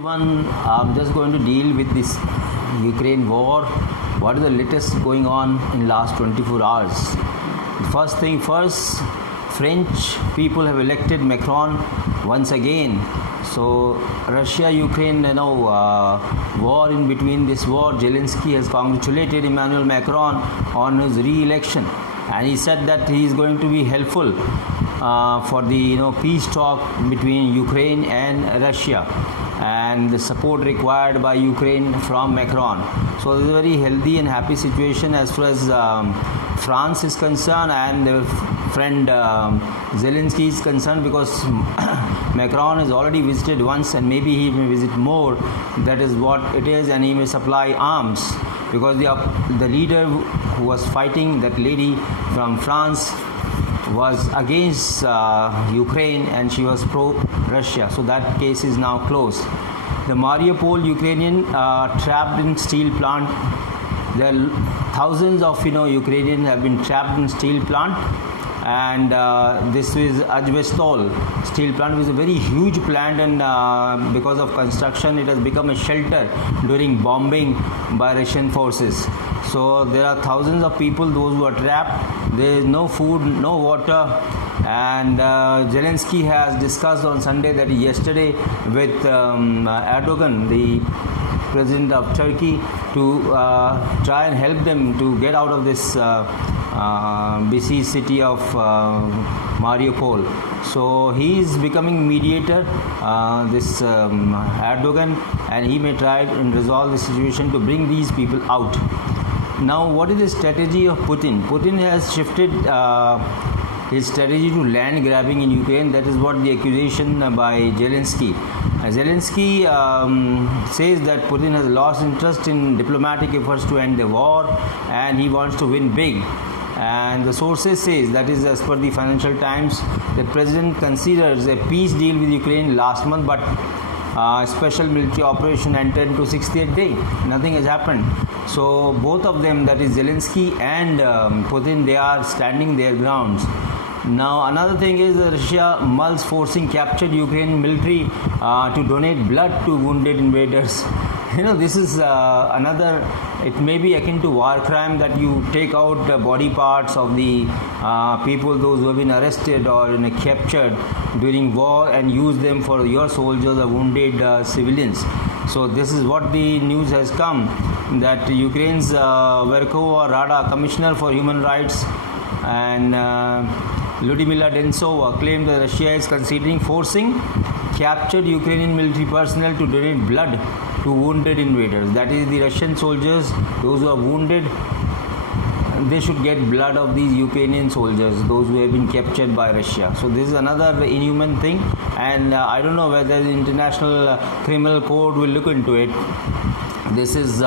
Everyone, I'm just going to deal with this Ukraine war. What is the latest going on in last 24 hours? First thing first, French people have elected Macron once again. So Russia-Ukraine, war in between this war, Zelensky has congratulated Emmanuel Macron on his re-election, and he said that he is going to be helpful for the peace talk between Ukraine and Russia, and the support required by Ukraine from Macron. So it's a very healthy and happy situation as far as France is concerned, and their friend Zelensky is concerned, because Macron has already visited once and maybe he may visit more. That is what it is, and he may supply arms, because the leader who was fighting, that lady from France, was against Ukraine, and she was pro-Russia. So that case is now closed. The Mariupol Ukrainian trapped in steel plant. There are thousands of Ukrainians have been trapped in steel plant, and this is Azovstal steel plant, which is a very huge plant, and because of construction it has become a shelter during bombing by Russian forces. So there are thousands of people, those who are trapped. There is no food, no water, and Zelensky has discussed on Sunday, that yesterday, with Erdogan, the president of Turkey, to try and help them to get out of this besieged city of Mariupol. So he is becoming mediator, this Erdogan, and he may try and resolve the situation to bring these people out. Now, what is the strategy of Putin? Putin has shifted his strategy to land grabbing in Ukraine. That is what the accusation by Zelensky. Zelensky says that Putin has lost interest in diplomatic efforts to end the war, and he wants to win big. And the sources says, that is as per the Financial Times, the president considers a peace deal with Ukraine last month, but special military operation entered into 68th day. Nothing has happened. So both of them, that is Zelensky and Putin, they are standing their grounds. Now another thing is Russia mulls forcing captured Ukrainian military to donate blood to wounded invaders. This is another, it may be akin to war crime, that you take out body parts of the people, those who have been arrested or captured during war, and use them for your soldiers or wounded civilians. So this is what the news has come, that Ukraine's Verkhovna Rada Commissioner for Human Rights and Lyudmila Densova claimed that Russia is considering forcing captured Ukrainian military personnel to donate blood to wounded invaders. That is, the Russian soldiers, those who are wounded, they should get blood of these Ukrainian soldiers, those who have been captured by Russia. So this is another inhuman thing, and I don't know whether the International Criminal Court will look into it. This is,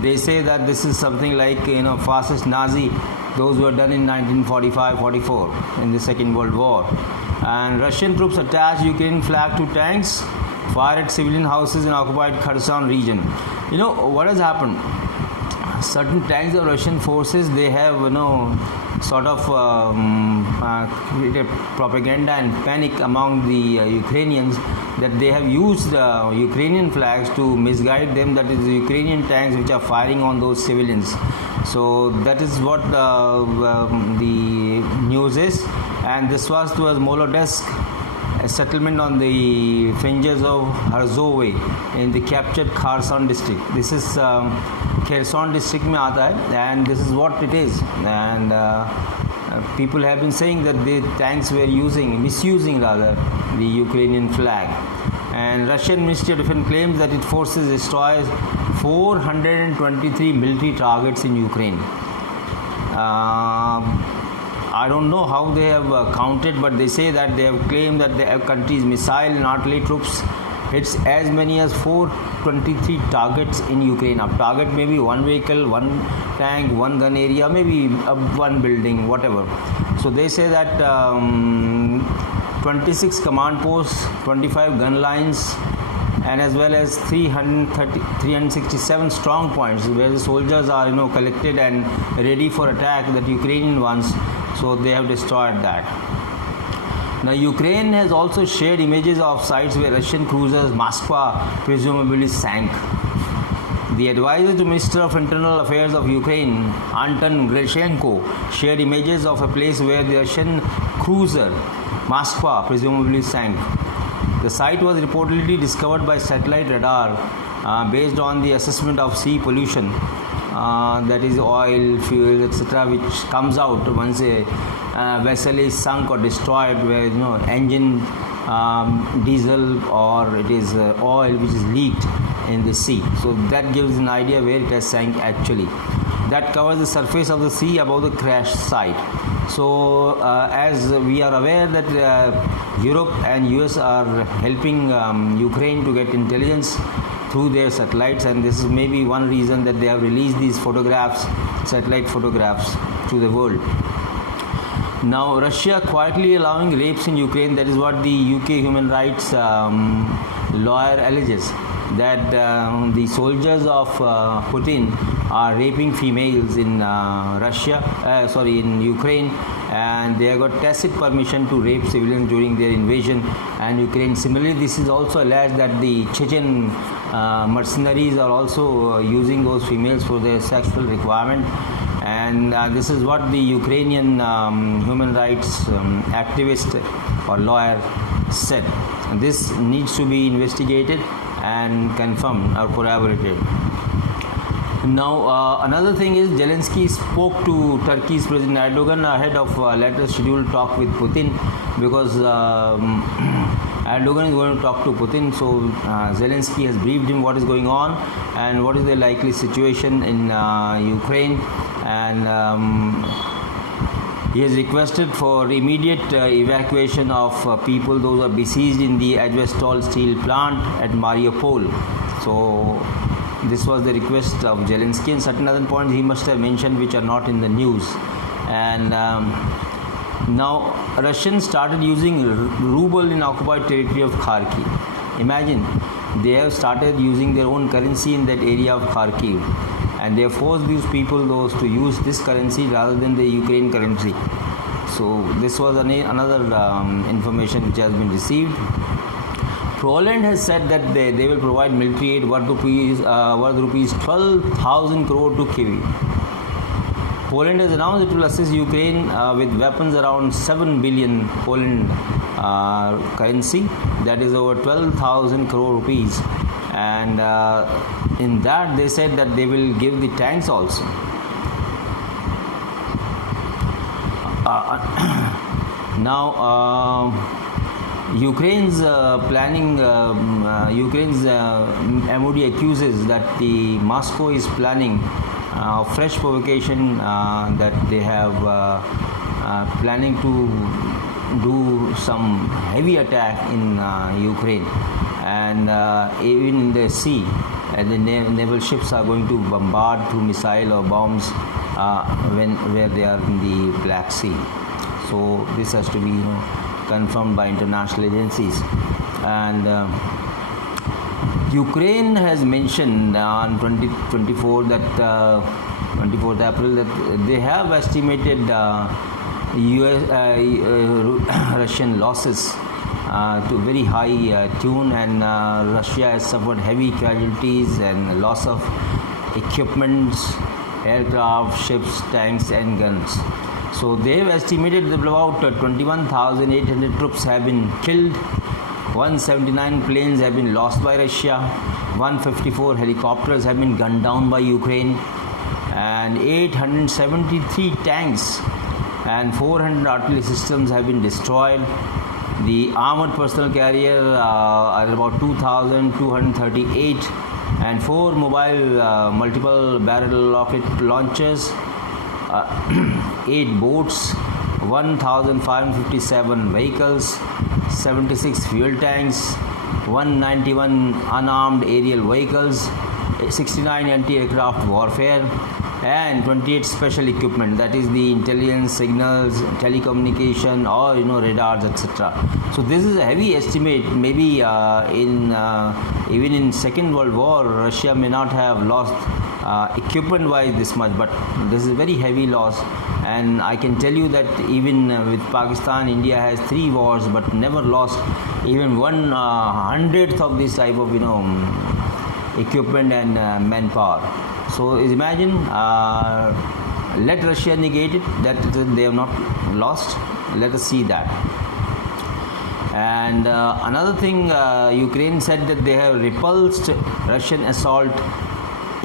they say that this is something like fascist Nazi, those were done in 1945-44 in the Second World War. And Russian troops attached Ukrainian flag to tanks, fired at civilian houses in occupied Kherson region. What has happened? Certain tanks of Russian forces, they have sort of created propaganda and panic among the Ukrainians, that they have used Ukrainian flags to misguide them, that is the Ukrainian tanks which are firing on those civilians. So that is what the news is, and this was towards Molodesk, a settlement on the fringes of Kharkov in the captured Kherson district. This is Kherson district mein aata hai, and this is what it is. And people have been saying that the tanks were misusing the Ukrainian flag. And Russian Ministry of Defense claims that it forces destroys 423 military targets in Ukraine. I don't know how they have counted, but they say that they have claimed that the country's missile and artillery troops hits as many as 423 targets in Ukraine. A target may be one vehicle, one tank, one gun area, maybe one building, whatever. So they say that 26 command posts, 25 gun lines, and as well as 367 strong points where the soldiers are collected and ready for attack, that Ukrainian ones. So they have destroyed that. Now, Ukraine has also shared images of sites where Russian cruisers Moskva presumably sank. The advisor to Minister of Internal Affairs of Ukraine, Anton Grishenko, shared images of a place where the Russian cruiser Moskva presumably sank. The site was reportedly discovered by satellite radar based on the assessment of sea pollution, that is oil, fuel, etc., which comes out once a vessel is sunk or destroyed, where engine, diesel, or it is oil which is leaked in the sea. So that gives an idea where it has sank actually. That covers the surface of the sea above the crash site. So as we are aware that Europe and US are helping Ukraine to get intelligence through their satellites, and this is maybe one reason that they have released these photographs, satellite photographs, to the world. Now, Russia quietly allowing rapes in Ukraine. That is what the UK human rights lawyer alleges, that the soldiers of Putin are raping females in in Ukraine, and they have got tacit permission to rape civilians during their invasion and Ukraine. Similarly, this is also alleged that the Chechen mercenaries are also using those females for their sexual requirement, and this is what the Ukrainian human rights activist or lawyer said. And this needs to be investigated and confirmed or corroborated. Now, another thing is Zelensky spoke to Turkey's President Erdogan ahead of later scheduled talk with Putin, because Erdogan is going to talk to Putin. So Zelensky has briefed him what is going on and what is the likely situation in Ukraine, and he has requested for immediate evacuation of people, those are besieged in the Azovstal steel plant at Mariupol. So this was the request of Zelensky, and certain other points he must have mentioned which are not in the news. And now Russians started using ruble in occupied territory of Kharkiv. Imagine, they have started using their own currency in that area of Kharkiv, and they have forced these people to use this currency rather than the Ukraine currency. So this was another information which has been received. Poland has said that they will provide military aid worth rupees 12,000 crore to Kyiv. Poland has announced it will assist Ukraine with weapons around 7 billion Poland currency, that is over 12,000 crore rupees, and in that they said that they will give the tanks also. Now Ukraine's MOD accuses that the Moscow is planning fresh provocation, that they have planning to do some heavy attack in Ukraine, and even in the sea, the naval ships are going to bombard through missile or bombs where they are in the Black Sea. So this has to be confirmed by international agencies. And Ukraine has mentioned on 24th April that they have estimated Russian losses to very high tune, and Russia has suffered heavy casualties and loss of equipments, aircraft, ships, tanks and guns. So they have estimated that about 21,800 troops have been killed, 179 planes have been lost by Russia, 154 helicopters have been gunned down by Ukraine, and 873 tanks and 400 artillery systems have been destroyed. The armored personnel carrier are about 2,238, and 4 mobile multiple barrel rocket launchers, 8 boats, 1,557 vehicles, 76 fuel tanks, 191 unarmed aerial vehicles, 69 anti-aircraft warfare, and 28 special equipment, that is the intelligence, signals, telecommunication, or radars, etc. So this is a heavy estimate. Maybe even in Second World War, Russia may not have lost equipment wise this much, but this is a very heavy loss, And I can tell you that even with Pakistan, India has 3 wars but never lost even 1/100th of this type of equipment and manpower. So imagine, let Russia negate it that they have not lost. Let us see that. And another thing, Ukraine said that they have repulsed Russian assault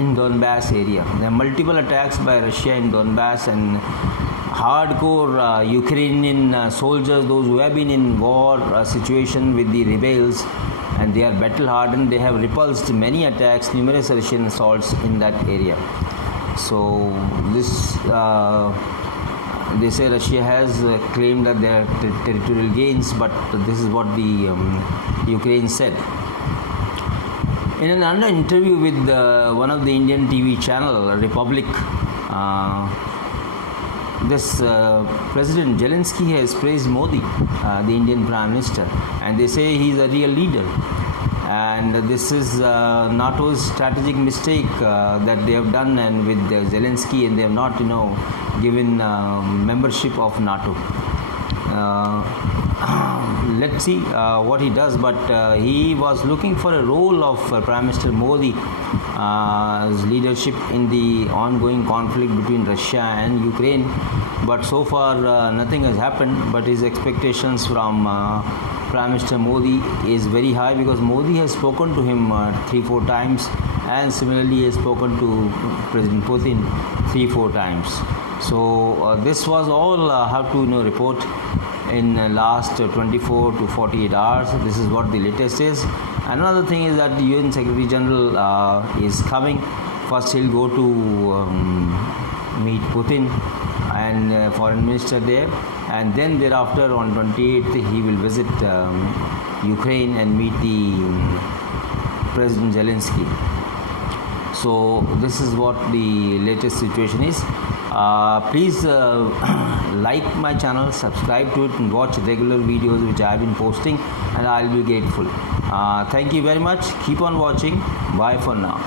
in Donbass area. There are multiple attacks by Russia in Donbass, and hardcore Ukrainian soldiers, those who have been in war situation with the rebels, and they are battle hardened, they have repulsed many attacks, numerous Russian assaults in that area. So this they say Russia has claimed that there are territorial gains, but this is what the Ukraine said. In another interview with one of the Indian TV channel, Republic, this President Zelensky has praised Modi, the Indian Prime Minister, and they say he is a real leader. And this is NATO's strategic mistake that they have done, and with Zelensky, and they have not, given membership of NATO. Let's see what he does, but he was looking for a role of Prime Minister Modi's leadership in the ongoing conflict between Russia and Ukraine, but so far nothing has happened. But his expectations from Prime Minister Modi is very high, because Modi has spoken to him 3-4 times, and similarly he has spoken to President Putin 3-4 times. So this was all how to report in last 24 to 48 hours. This is what the latest is. Another thing is that the UN Secretary General is coming. First he'll go to meet Putin and foreign minister there, and then thereafter on 28th he will visit Ukraine and meet the President Zelensky. So this is what the latest situation is. Please like my channel, subscribe to it, and watch regular videos which I have been posting, and I will be grateful. Thank you very much. Keep on watching. Bye for now.